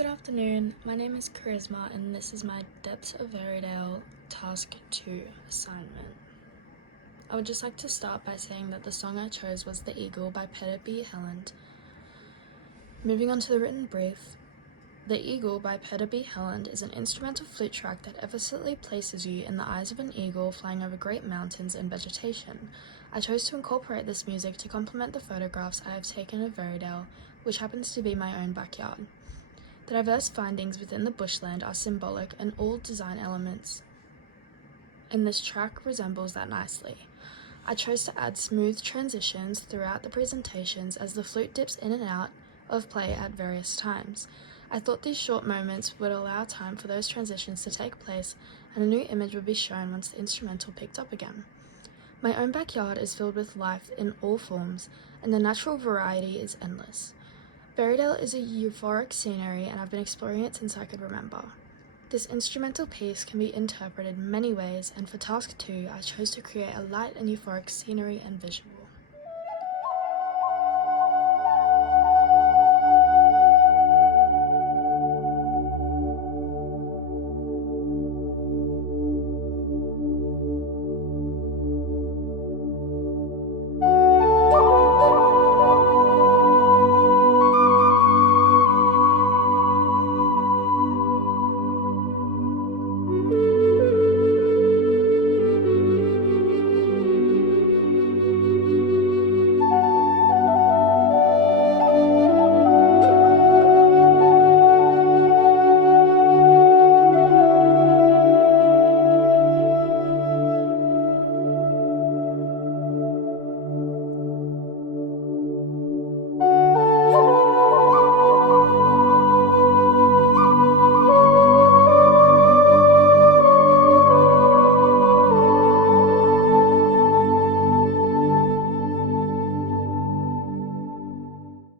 Good afternoon, my name is Charisma and this is my Depths of Veridale Task 2 assignment. I would just like to start by saying that the song I chose was The Eagle by Peter B. Helland. Moving on to the written brief, The Eagle by Peter B. Helland is an instrumental flute track that effortlessly places you in the eyes of an eagle flying over great mountains and vegetation. I chose to incorporate this music to complement the photographs I have taken of Veridale, which happens to be my own backyard. The diverse findings within the bushland are symbolic, and all design elements in this track resembles that nicely. I chose to add smooth transitions throughout the presentations as the flute dips in and out of play at various times. I thought these short moments would allow time for those transitions to take place and a new image would be shown once the instrumental picked up again. My own backyard is filled with life in all forms, and the natural variety is endless. Veridale is a euphoric scenery and I've been exploring it since I could remember. This instrumental piece can be interpreted in many ways, and for task 2 I chose to create a light and euphoric scenery and visual.